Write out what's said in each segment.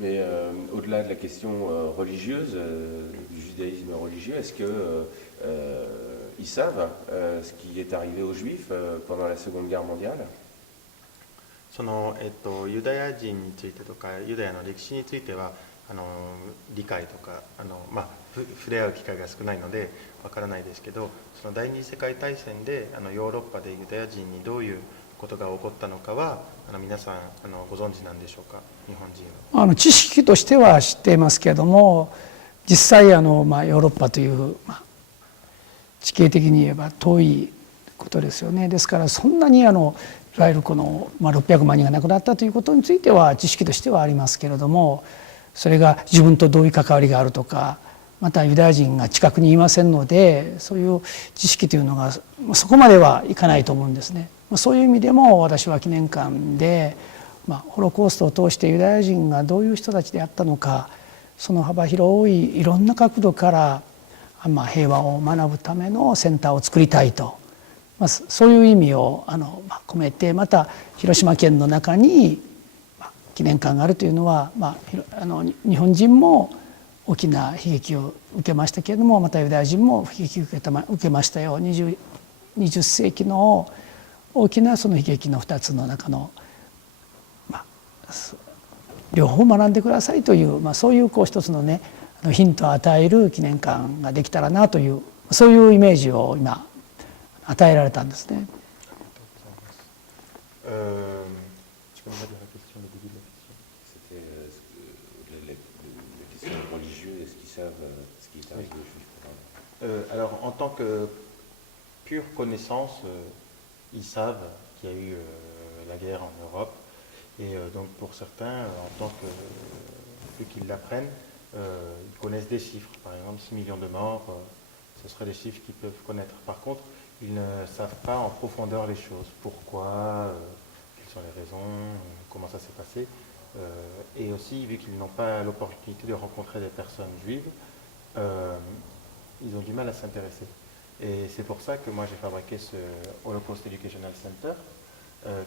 Mais au-delà de la question religieuse, du judaïsme religieux, est-ce que ils savent ce qui est arrivé aux Juifs pendant la Seconde Guerre mondiale? ユダヤ人についてとかユダヤの歴史については理解とか触れ合う機会が少ないのでわからないですけど、その第二次世界大戦でヨーロッパでユダヤ人にどういうことが起こったのかは皆さんご存知なんでしょうか？日本人は知識としては知っていますけれども、実際ヨーロッパという、地形的に言えば遠いことですよね。ですからそんなにいわゆるこの、600万人が亡くなったということについては知識としてはありますけれども、それが自分とどういう関わりがあるとか、またユダヤ人が近くにいませんので、そういう知識というのがそこまではいかないと思うんですね。そういう意味でも私は記念館で、ホロコーストを通してユダヤ人がどういう人たちであったのか、その幅広いいろんな角度から平和を学ぶためのセンターを作りたいと、そういう意味を込めて、また広島県の中に記念館があるというのは、日本人も大きな悲劇を受けましたけれども、またユダヤ人も悲劇を受けましたよ。20世紀の大きなその悲劇の2つの中の、両方学んでくださいという、そういう一つのねヒントを与える記念館ができたらなという、そういうイメージを今与えられたんですね。Alors, en tant que pure connaissance, ils savent qu'il y a eu la guerre en Europe. Et donc pour certains, en tant que ceux qui l'apprennent, ils connaissent des chiffres. Par exemple, 6 millions de morts, ce seraient des chiffres qu'ils peuvent connaître. Par contre, ils ne savent pas en profondeur les choses. Pourquoi, quelles sont les raisons, comment ça s'est passé. Et aussi, vu qu'ils n'ont pas l'opportunité de rencontrer des personnes juives, ils ont du mal à s'intéresser. Et c'est pour ça que moi j'ai fabriqué ce Holocaust Educational Center,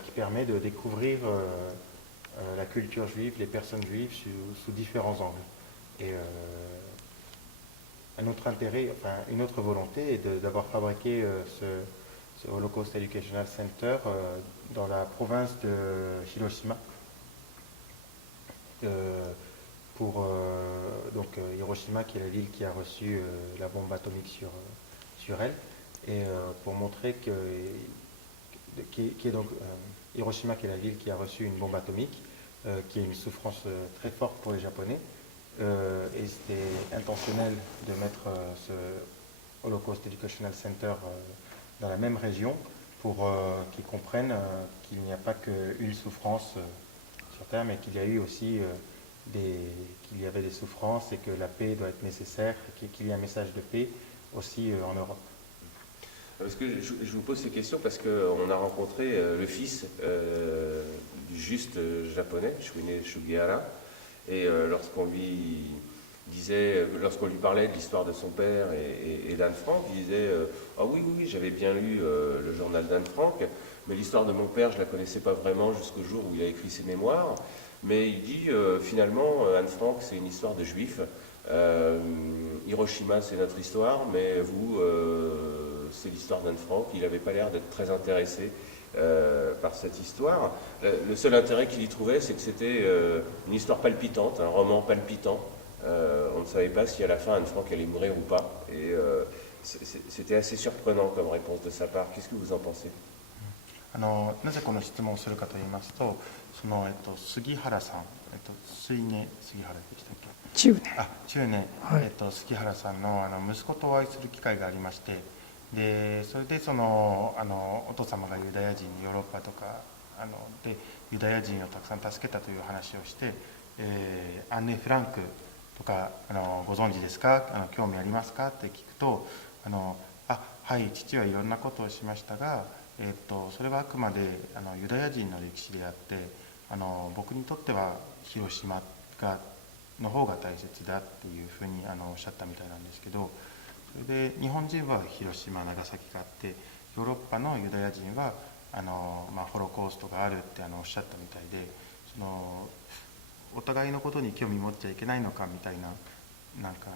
qui permet de découvrir la culture juive, les personnes juives sous différents angles. Et un autre intérêt, enfin une autre volonté est d'avoir fabriqué ce Holocaust Educational Center dans la province de Hiroshima. Pour Hiroshima, qui est la ville qui a reçu la bombe atomique sur elle, et pour montrer que Hiroshima, qui est la ville qui a reçu une bombe atomique, qui est une souffrance très forte pour les Japonais, et c'était intentionnel de mettre ce Holocaust Educational Center dans la même région pour qu'ils comprennent qu'il n'y a pas qu'une souffrance sur Terre, mais qu'il y a eu aussi qu'il y avait des souffrances et que la paix doit être nécessaire, qu'il y a un message de paix aussi en Europe. Parce que je vous pose ces questions parce qu'on a rencontré le fils du juste japonais, Shuine Sugihara, et lorsqu'on lui parlait de l'histoire de son père et d'Anne Frank, il disait ah oui, j'avais bien lu le journal d'Anne Frank, mais l'histoire de mon père, je ne la connaissais pas vraiment jusqu'au jour où il a écrit ses mémoires. Mais il dit finalement, Anne Frank, c'est une histoire de juifs. Hiroshima, c'est notre histoire, mais vous, c'est l'histoire d'Anne Frank. Il n'avait pas l'air d'être très intéressé par cette histoire. Le seul intérêt qu'il y trouvait, c'est que c'était une histoire palpitante, un roman palpitant. On ne savait pas si à la fin Anne Frank allait mourir ou pas. Et c'était assez surprenant comme réponse de sa part. Qu'est-ce que vous en pensez? なぜこの質問をするかと言いますと、杉原さん、水根杉原でしたっけ？中根、杉原さんの息子とお会いする機会がありまして、でそれでお父様がユダヤ人にヨーロッパとかでユダヤ人をたくさん助けたという話をして、アンネ・フランクとかご存知ですか、興味ありますかって聞くと、はい、父はいろんなことをしましたが、それはあくまでユダヤ人の歴史であって、僕にとっては広島の方が大切だっていうふうにおっしゃったみたいなんですけど、それで日本人は広島長崎があって、ヨーロッパのユダヤ人はホロコーストがあるっておっしゃったみたいで、お互いのことに興味持っちゃいけないのかみたいななんか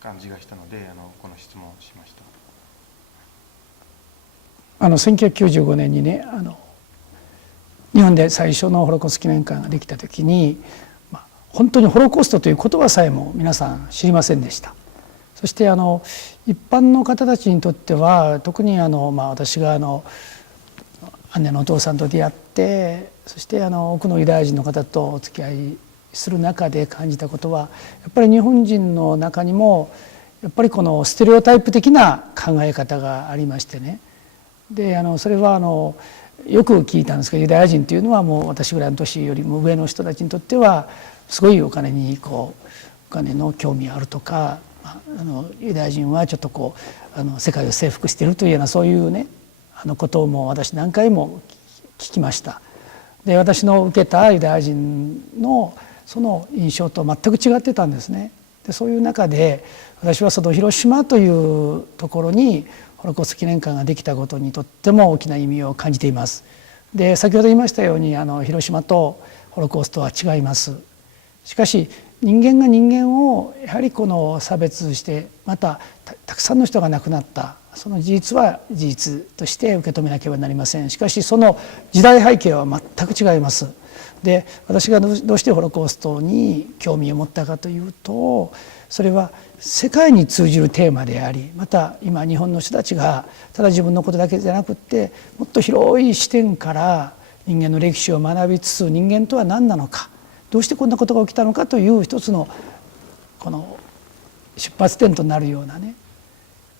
感じがしたのでこの質問をしました。1995年にね日本で最初のホロコースト記念館ができた時に、本当にホロコーストという言葉さえも皆さん知りませんでした。そして一般の方たちにとっては特に私が姉のお父さんと出会ってそして多くのユダヤ人の方とお付き合いする中で感じたことはやっぱり日本人の中にもやっぱりこのステレオタイプ的な考え方がありましてね。でそれはよく聞いたんですけどユダヤ人というのはもう私ぐらいの年よりも上の人たちにとってはすごいお金にお金の興味があるとかユダヤ人はちょっと世界を征服しているというようなそういうねことも私何回も聞きました。で私の受けたユダヤ人のその印象と全く違ってたんですね。でそういう中で私はその広島というところにホロコースト記念館ができたことにとっても大きな意味を感じています。で先ほど言いましたように広島とホロコーストは違います。しかし人間が人間をやはり差別してまたたくさんの人が亡くなったその事実は事実として受け止めなければなりません。しかしその時代背景は全く違います。で私がどうしてホロコーストに興味を持ったかというとそれは世界に通じるテーマでありまた今日本の人たちがただ自分のことだけじゃなくってもっと広い視点から人間の歴史を学びつつ人間とは何なのかどうしてこんなことが起きたのかという一つのこの出発点となるようなね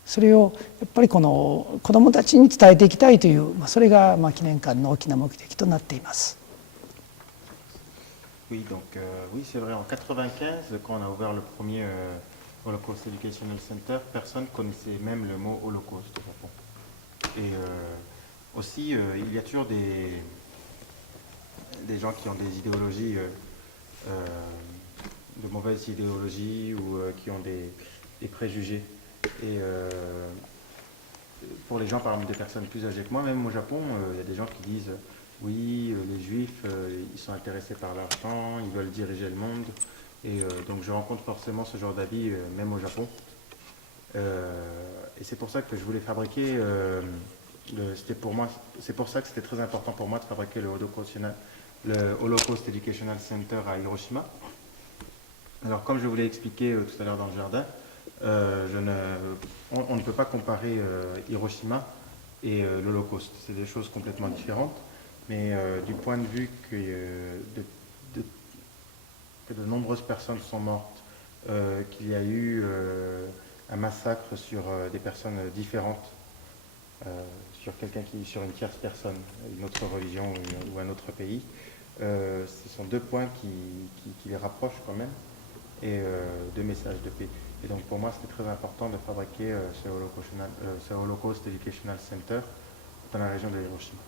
それをやっぱり子どもたちに伝えていきたいというそれが記念館の大きな目的となっています。Oui, donc oui, c'est vrai. En 95, quand on a ouvert le premier Holocaust Educational Center, personne connaissait même le mot Holocauste au Japon. Et aussi, il y a toujours des gens qui ont des idéologies, de mauvaises idéologies ou qui ont des préjugés. Et pour les gens, par exemple, des personnes plus âgées que moi, même au Japon, il y a des gens qui disent oui, les juifs, ils sont intéressés par l'argent, ils veulent diriger le monde. Et donc je rencontre forcément ce genre d'avis, même au Japon. Et c'est pour ça que je voulais fabriquer, c'est pour ça que c'était très important pour moi de fabriquer le Holocaust Educational Center à Hiroshima. Alors comme je vous l'ai expliqué tout à l'heure dans le jardin, on ne peut pas comparer Hiroshima et l'Holocauste. C'est des choses complètement différentes. Mais du point de vue que de nombreuses personnes sont mortes, qu'il y a eu un massacre sur des personnes différentes, sur une tierce personne, une autre religion ou un autre pays, ce sont deux points qui les rapprochent quand même, et deux messages de paix. Et donc pour moi c'était très important de fabriquer ce Holocaust Educational Center dans la région de Hiroshima.